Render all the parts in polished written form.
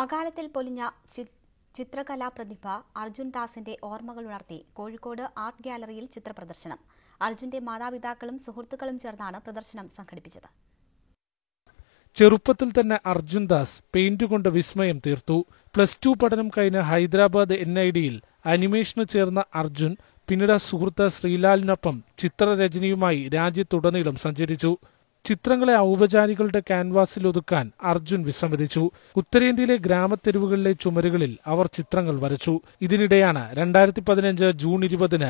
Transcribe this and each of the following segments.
അകാലത്തിൽ പൊലിഞ്ഞ ചിത്രകലാ പ്രതിഭ അർജുൻ ദാസിന്റെ ഓർമ്മകൾ ഉണർത്തി കോഴിക്കോട് ആർട്ട് ഗ്യാലറിയിൽ ചിത്രപ്രദർശനം. അർജുന്റെ മാതാപിതാക്കളും സുഹൃത്തുക്കളും ചേർന്നാണ് പ്രദർശനം സംഘടിപ്പിച്ചത്. ചെറുപ്പത്തിൽ തന്നെ അർജുൻ ദാസ് പെയിന്റ് കൊണ്ട് വിസ്മയം തീർത്തു. +2 പഠനം കഴിഞ്ഞ് ഹൈദരാബാദ് NIDയിൽ അനിമേഷന് ചേർന്ന അർജുൻ പിന്നീട് സുഹൃത്ത് ശ്രീലാലിനൊപ്പം ചിത്രരചനയുമായി രാജ്യത്തുടനീളം സഞ്ചരിച്ചു. ചിത്രങ്ങളെ ഔപചാരികളുടെ ക്യാൻവാസിൽ ഒതുക്കാൻ അർജുൻ വിസമ്മതിച്ചു. ഉത്തരേന്ത്യയിലെ ഗ്രാമത്തെരുവുകളിലെ ചുമരുകളിൽ അവർ ചിത്രങ്ങൾ വരച്ചു. ഇതിനിടെയാണ് 2015 ജൂൺ 20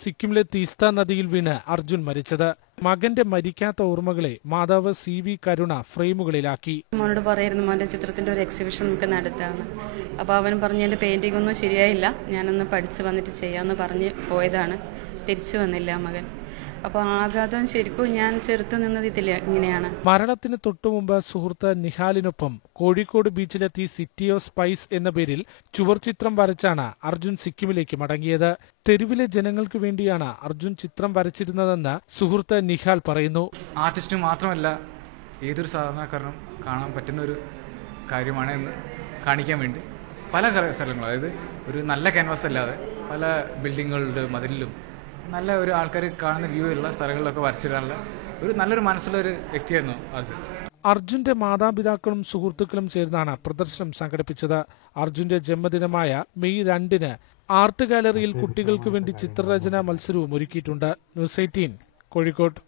സിക്കിമിലെ തീസ്ത നദിയിൽ വീണ് അർജുൻ മരിച്ചത്. മകന്റെ മരിക്കാത്ത ഓർമ്മകളെ മാതാവ് CV കരുണ ഫ്രെയിമുകളിലാക്കി. മോനോട് പറയായിരുന്നു മോന്റെ ചിത്രത്തിന്റെ ഒരു എക്സിബിഷൻ നമുക്ക് നടത്താമെന്ന്. അപ്പോൾ അവൻ പറഞ്ഞു എന്റെ പെയിന്റിംഗ് ഒന്നും ശരിയായില്ല, ഞാനൊന്ന് പഠിച്ചു വന്നിട്ട് ചെയ്യാമെന്ന് പറഞ്ഞ് പോയതാണ്. തിരിച്ചു വന്നില്ല മകൻ. അപ്പോൾ ആഘാതം ശരിക്കും ഞാൻ ചെറുത്തു നിന്നത് ഇങ്ങനെയാണ്. മരണത്തിന് തൊട്ടുമുമ്പ് സുഹൃത്ത് നിഹാലിനൊപ്പം കോഴിക്കോട് ബീച്ചിലെത്തി സിറ്റി ഓഫ് സ്പൈസ് എന്ന പേരിൽ ചുവർചിത്രം വരച്ചാണ് അർജുൻ സിക്കിമിലേക്ക് മടങ്ങിയത്. തെരുവിലെ ജനങ്ങൾക്ക് വേണ്ടിയാണ് അർജുൻ ചിത്രം വരച്ചിരുന്നതെന്ന് സുഹൃത്ത് നിഹാൽ പറയുന്നു. ആർട്ടിസ്റ്റിന് മാത്രമല്ല ഏതൊരു സാധാരണക്കാരനും കാണാൻ പറ്റുന്ന ഒരു കാര്യമാണ് എന്ന് കാണിക്കാൻ വേണ്ടി പല സ്ഥലങ്ങളും, അതായത് ഒരു നല്ല ക്യാൻവാസ് അല്ലാതെ പല ബിൽഡിങ്ങുകളുടെ മതിലിലും നല്ല ഒരു ആൾക്കാർ കാണുന്ന വ്യൂ ഉള്ള സ്ഥലങ്ങളിലൊക്കെ വരച്ചിടാനുള്ള ഒരു നല്ലൊരു മനസ്സിലൊരു വ്യക്തിയായിരുന്നു അർജുൻ. അർജുന്റെ മാതാപിതാക്കളും സുഹൃത്തുക്കളും ചേർന്നാണ് പ്രദർശനം സംഘടിപ്പിച്ചത്. അർജുന്റെ ജന്മദിനമായ മെയ് 2 ആർട്ട് ഗാലറിയിൽ കുട്ടികൾക്ക് വേണ്ടി ചിത്രരചനാ മത്സരവും ഒരുക്കിയിട്ടുണ്ട്. ന്യൂസ് 18 കോഴിക്കോട്.